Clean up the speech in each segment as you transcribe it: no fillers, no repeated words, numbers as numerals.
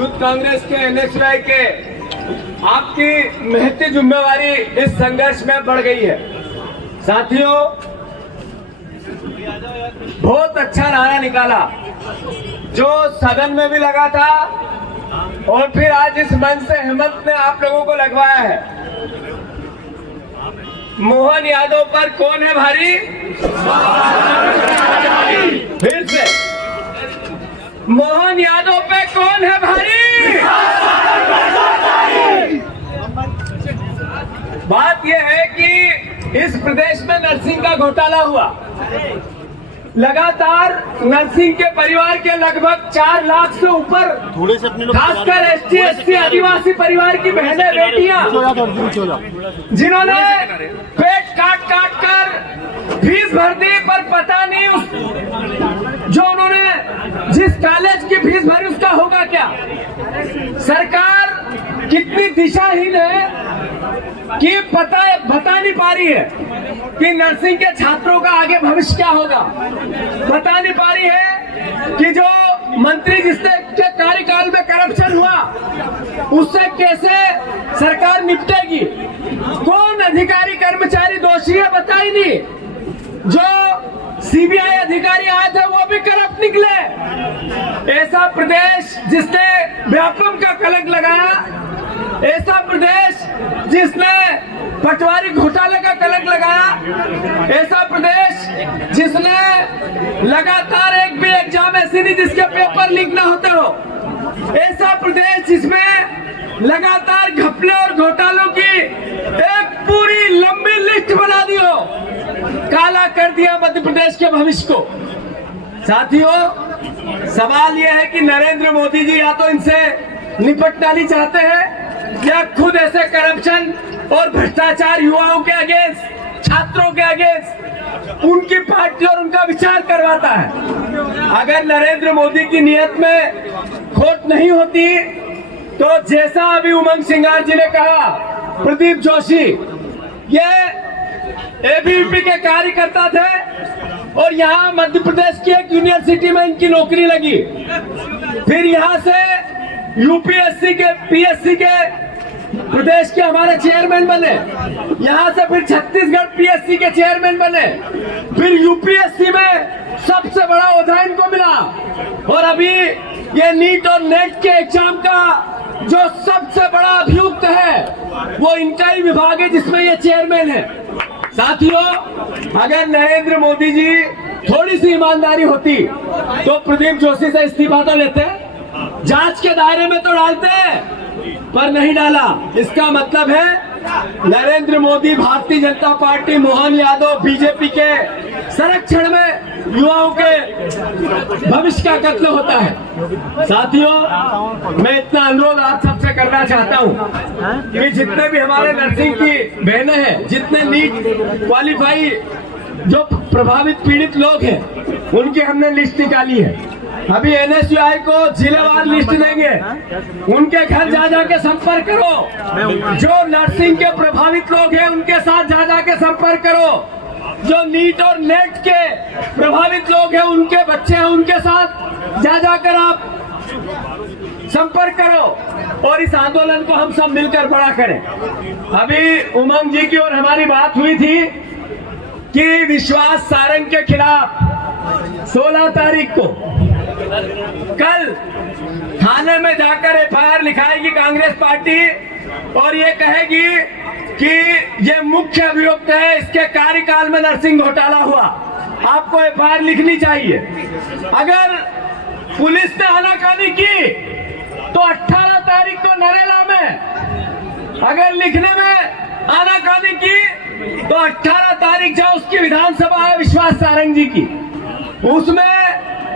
Youth Congress के NSY के आपकी महती जिम्मेवारी इस संघर्ष में बढ़ गई है। साथियों, बहुत अच्छा नारा निकाला जो सदन में भी लगा था और फिर आज इस मंच से हिम्मत ने आप लोगों को लगवाया है। मोहन यादव पर कौन है भारी? फिर से, मोहन यादव पे कौन है भारी? बात यह है कि इस प्रदेश में नर्सिंग का घोटाला हुआ। लगातार नर्सिंग के परिवार के लगभग 4 लाख से ऊपर, खासकर ST SC आदिवासी परिवार की बहनें बेटियां, जिन्होंने पेट काट कर फीस भर दी, पर पता नहीं जो उन्होंने जिस कॉलेज की फीस भरी उसका होगा क्या। सरकार कितनी दिशाहीन है कि बता नहीं पा रही है कि नर्सिंग के छात्रों का आगे भविष्य क्या होगा। बता नहीं पा रही है कि जो मंत्री जिसके कार्यकाल में करप्शन हुआ उससे कैसे सरकार निपटेगी। कौन अधिकारी कर्मचारी दोषी है बता ही नहीं। जो CBI अधिकारी आए थे वो भी करप्ट निकले। ऐसा प्रदेश जिसने व्यापम का कलंक लगाया, ऐसा प्रदेश जिसने पटवारी घोटाले का कलंक लगाया, ऐसा प्रदेश जिसने लगातार एक भी एग्जाम ऐसी नहीं जिसके पेपर लीक ना होते हो, ऐसा प्रदेश जिसमें लगातार घपले और घोटालों की एक पूरी लंबी लिस्ट बना दी हो, काला कर दिया मध्य प्रदेश के भविष्य को। साथियों, सवाल यह है कि नरेंद्र मोदी जी या तो इनसे निपटना नहीं चाहते हैं या खुद ऐसे करप्शन और भ्रष्टाचार युवाओं के अगेंस्ट, छात्रों के अगेंस्ट उनकी पार्टी और उनका विचार करवाता है। अगर नरेंद्र मोदी की नियत में खोट नहीं होती तो जैसा अभी उमंग सिंगार जी ने कहा, प्रदीप जोशी ये ABVP के कार्यकर्ता थे और यहाँ मध्य प्रदेश की एक यूनिवर्सिटी में इनकी नौकरी लगी। फिर यहाँ से UPSC के PSC के प्रदेश के हमारे चेयरमैन बने, यहाँ से फिर छत्तीसगढ़ PSC के चेयरमैन बने, फिर UPSC में सबसे बड़ा ओहदा इनको मिला और अभी ये नीट और नेट के एग्जाम का जो सबसे बड़ा अभियुक्त है वो इनका ही विभाग है जिसमें ये चेयरमैन है। साथियों, अगर नरेंद्र मोदी जी थोड़ी सी ईमानदारी होती तो प्रदीप जोशी से इस्तीफा तो लेते, जांच के दायरे में तो डालते, पर नहीं डाला। इसका मतलब है नरेंद्र मोदी, भारतीय जनता पार्टी, मोहन यादव, BJP के संरक्षण में युवाओं के भविष्य का कत्ल होता है। साथियों, मैं इतना अनुरोध आप सबसे करना चाहता हूं कि जितने भी हमारे नर्सिंग की बहनें हैं, जितने नीट क्वालिफाई जो प्रभावित पीड़ित लोग हैं, उनकी हमने लिस्ट निकाली है। अभी NSY को जिलेवार लिस्ट देंगे, उनके घर जा जाके संपर्क करो। जो नर्सिंग के प्रभावित लोग हैं उनके साथ जा जाके संपर्क करो। जो नीट और नेट के प्रभावित लोग हैं, उनके बच्चे हैं, उनके साथ जा जाकर आप संपर्क करो और इस आंदोलन को हम सब मिलकर बड़ा करें। अभी उमंग जी की और हमारी बात हुई थी कि विश्वास सारंग के खिलाफ 16 तारीख को कल थाने में जाकर FIR लिखाएगी कांग्रेस पार्टी और ये कहेगी कि ये मुख्य अभियुक्त है, इसके कार्यकाल में नर्सिंग घोटाला हुआ, आपको FIR लिखनी चाहिए। अगर पुलिस ने आनाकानी की तो 18 तारीख को नरेला में, अगर लिखने में आनाकानी की तो 18 तारीख जो उसकी विधानसभा है विश्वास सारंग जी की, उसमें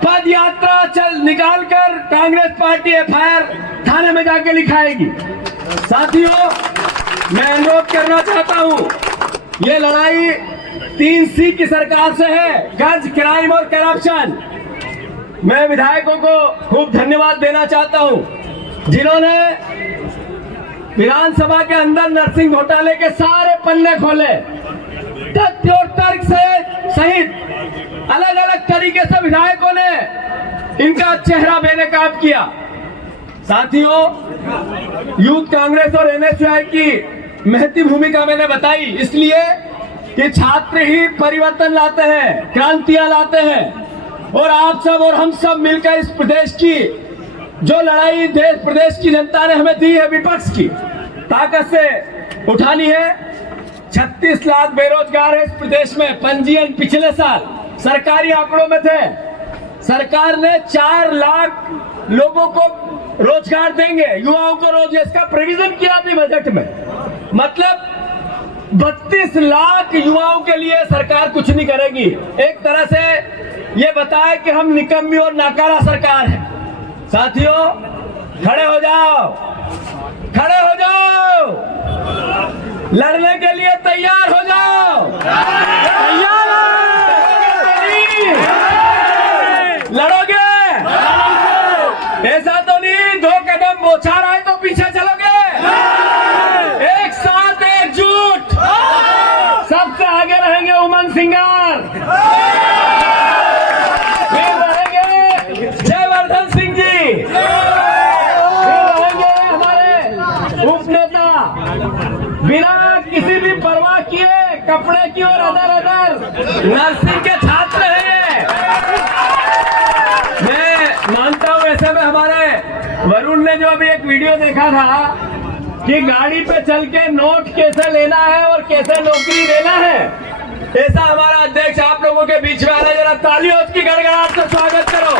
पद यात्रा निकाल कर कांग्रेस पार्टी FIR थाने में जाके लिखाएगी। साथियों, मैं अनुरोध करना चाहता हूं, ये लड़ाई 3C की सरकार से है, गंज, क्राइम और करप्शन। मैं विधायकों को खूब धन्यवाद देना चाहता हूं जिन्होंने विधानसभा के अंदर नर्सिंग घोटाले के सारे पन्ने खोले, तथ्य और तर्क से सहित अलग अलग तरीके से विधायकों ने इनका चेहरा बेनकाब किया। साथियों, यूथ कांग्रेस और एनएसयूआई की महती भूमिका मैंने बताई इसलिए कि छात्र ही परिवर्तन लाते हैं, क्रांतियां लाते हैं। और आप सब और हम सब मिलकर इस प्रदेश की जो लड़ाई देश प्रदेश की जनता ने हमें दी है, विपक्ष की ताकत से उठानी है। 36 लाख बेरोजगार है इस प्रदेश में। पंजीयन पिछले साल सरकारी आंकड़ों में थे। सरकार ने 4 लाख लोगों को रोजगार देंगे, युवाओं को रोजगार, इसका प्रोविजन किया अपनी बजट में। मतलब 32 लाख युवाओं के लिए सरकार कुछ नहीं करेगी। एक तरह से ये बताए कि हम निकम्मी और नाकारा सरकार है। साथियों, खड़े हो जाओ, खड़े हो जाओ, लड़ने के लिए तैयार हो जाओ। तैयार लड़ोगे? ऐसा तो नहीं 2 कदम बौछार आए तो पीछे चलोगे? एक साथ एकजुट सबसे आगे रहेंगे उमंग सिंगार, फिर रहेंगे जयवर्धन सिंह जी, फिर रहेंगे हमारे उपनेता बिना किसी भी परवाह किए कपड़े की और अदर नर्सिंग के छात्र हैं। मैं मानता हूं ऐसे में हमारे वरुण ने जो अभी एक वीडियो देखा था कि गाड़ी पे चल के नोट कैसे लेना है और कैसे नौकरी देना है, ऐसा हमारा अध्यक्ष आप लोगों के बीच में आ रहा है। जरा तालियों की गड़गड़ाहट से स्वागत करो।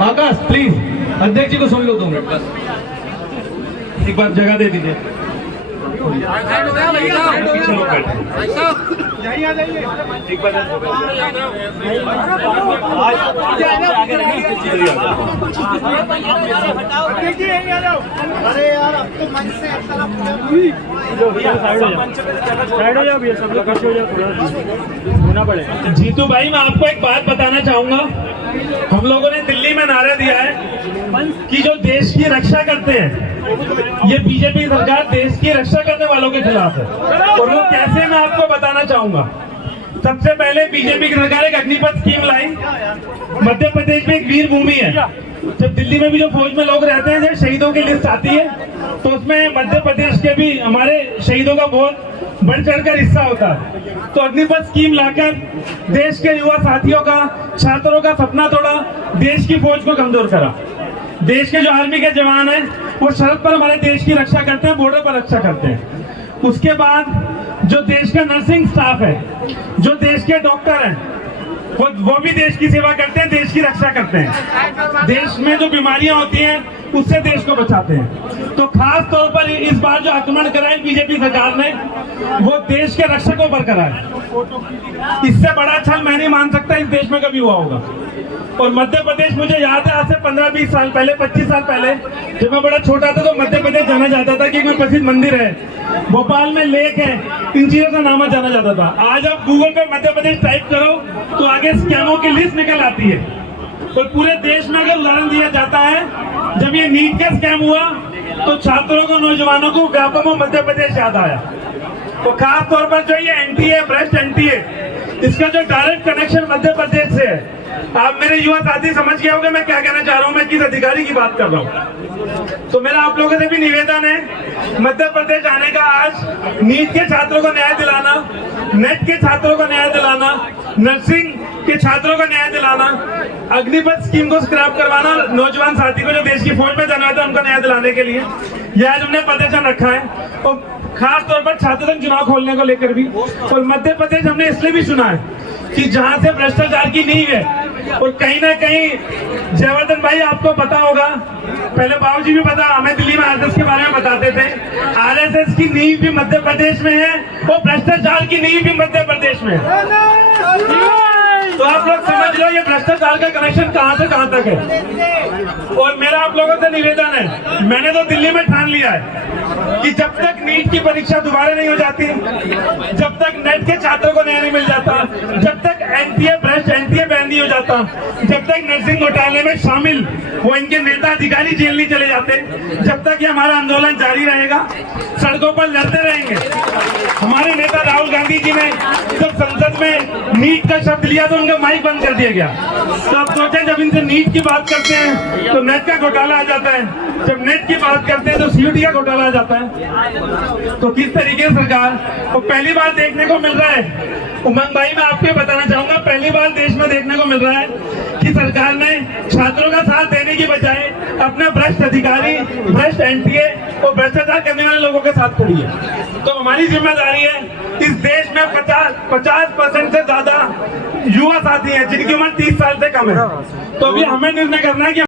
आकाश प्लीज अध्यक्ष जी को सुन लो 2 मिनट बस, एक बार जगह दे दीजिए। अरे यार अब तो मंच से साइड हो जाओ भैया, सब लोग पीछे हो जाओ, थोड़ा होना पड़ेगा। जीतू भाई, मैं आपको एक बात बताना चाहूंगा। हम लोगों ने दिल्ली में नारा दिया है कि जो देश की रक्षा करते हैं, ये बीजेपी सरकार देश की रक्षा करने वालों के खिलाफ है। और वो कैसे, मैं आपको बताना चाहूंगा। सबसे पहले बीजेपी की सरकार एक अग्निपथ स्कीम लाई। मध्य प्रदेश में एक वीर भूमि है। जब दिल्ली में भी जो फौज में लोग रहते हैं, जब शहीदों की लिस्ट आती है तो उसमें मध्य प्रदेश के भी हमारे शहीदों का बहुत बढ़ चढ़कर हिस्सा होता है। तो अग्निपथ स्कीम लाकर देश के युवा साथियों का, छात्रों का सपना तोड़ा, देश की फौज को कमजोर करा। देश के जो आर्मी के जवान हैं वो सरहद पर हमारे देश की रक्षा करते हैं, बॉर्डर पर रक्षा करते हैं। उसके बाद जो देश का नर्सिंग स्टाफ है, जो देश के डॉक्टर हैं, वो भी देश की सेवा करते हैं, देश की रक्षा करते हैं। देश में जो बीमारियां होती हैं उससे देश को बचाते हैं। तो खास तौर पर इस बार जो आक्रमण करा है बीजेपी सरकार ने, वो देश के रक्षकों पर करा है। इससे बड़ा छल मैं नहीं मान सकता इस देश में कभी हुआ होगा। और मध्य प्रदेश, मुझे याद है आज से 15-20 साल पहले, 25 साल पहले जब मैं बड़ा छोटा था तो मध्य प्रदेश जाना जाता था कि कोई प्रसिद्ध मंदिर है, भोपाल में लेक है, इन चीजों का नाम जाना जाता था। आज आप गूगल पे मध्य प्रदेश टाइप करो तो आगे स्कैमों की लिस्ट निकल आती है। और पूरे देश में अगर उदाहरण दिया जाता है, जब ये नीट का स्कैम हुआ तो छात्रों को, नौजवानों को व्यापक मध्य प्रदेश याद आया। तो खास तौर पर जो ये एनटीए, ब्रेस्ट एनटीए, इसका जो डायरेक्ट कनेक्शन मध्य प्रदेश से है, आप मेरे युवा साथी समझ गए होंगे मैं क्या कहना चाह रहा हूँ, मैं किस अधिकारी की बात कर रहा हूँ। तो मेरा आप लोगों से भी निवेदन है, मध्य प्रदेश आने का आज नीट के छात्रों को न्याय दिलाना, नेट के छात्रों को न्याय दिलाना, नर्सिंग के छात्रों को न्याय दिलाना, अग्निपथ स्कीम को स्क्रैप करवाना, नौजवान साथी को जो देश की फौज में जाना था उनको न्याय दिलाने के लिए यह आज हमने प्रदर्शन रखा है। और खास तौर पर छात्र संघ चुनाव खोलने को लेकर भी। और मध्य प्रदेश हमने इसलिए भी चुना है कि जहां से भ्रष्टाचार की नींव है, और कहीं ना कहीं जयवर्धन भाई आपको पता होगा, पहले बाबूजी भी पता, हमें दिल्ली में आरएसएस के बारे में बताते थे, आरएसएस की नींव भी मध्य प्रदेश में है और भ्रष्टाचार की नींव भी मध्य प्रदेश में है। तो आप लोग समझ लो ये भ्रष्टाचार का कनेक्शन कहां से कहां तक है। और मेरा आप लोगों से निवेदन है, मैंने तो दिल्ली में ठान लिया है कि जब तक नीट की परीक्षा दोबारा नहीं हो जाती, जब तक नेट के छात्रों को न्याय नहीं मिल जाता, जब तक एनटीए भ्रष्ट एनटीए बैन नहीं हो जाता, जब तक नर्सिंग घोटाले में शामिल वो इनके नेता अधिकारी जेल नहीं चले जाते, जब तक ये हमारा आंदोलन जारी रहेगा, सड़कों पर लड़ते रहेंगे। हमारे नेता राहुल गांधी जी ने जब संसद में नीट का शब्द लिया तो उनका माइक बंद कर दिया गया। तो अब सोचें, जब इनसे नीट की बात करते हैं तो नेट का घोटाला आ जाता है, जब नेट की बात करते हैं तो सीयूटी का घोटाला आ जाता है। तो किस तरीके से सरकार, और पहली बार देखने को मिल रहा है, उमंग भाई मैं आपको बताना चाहूंगा, पहली बार देश में देखने को मिल रहा है कि सरकार ने छात्रों का साथ देने की बजाय अपना भ्रष्ट अधिकारी, भ्रष्ट एनटीए और भ्रष्टाचार करने वाले लोगों के साथ खड़ी है। तो हमारी जिम्मेदारी है, इस देश में 50% से ज्यादा युवा साथी हैं जिनकी उम्र 30 साल से कम है। तो अभी हमें निर्णय करना है कि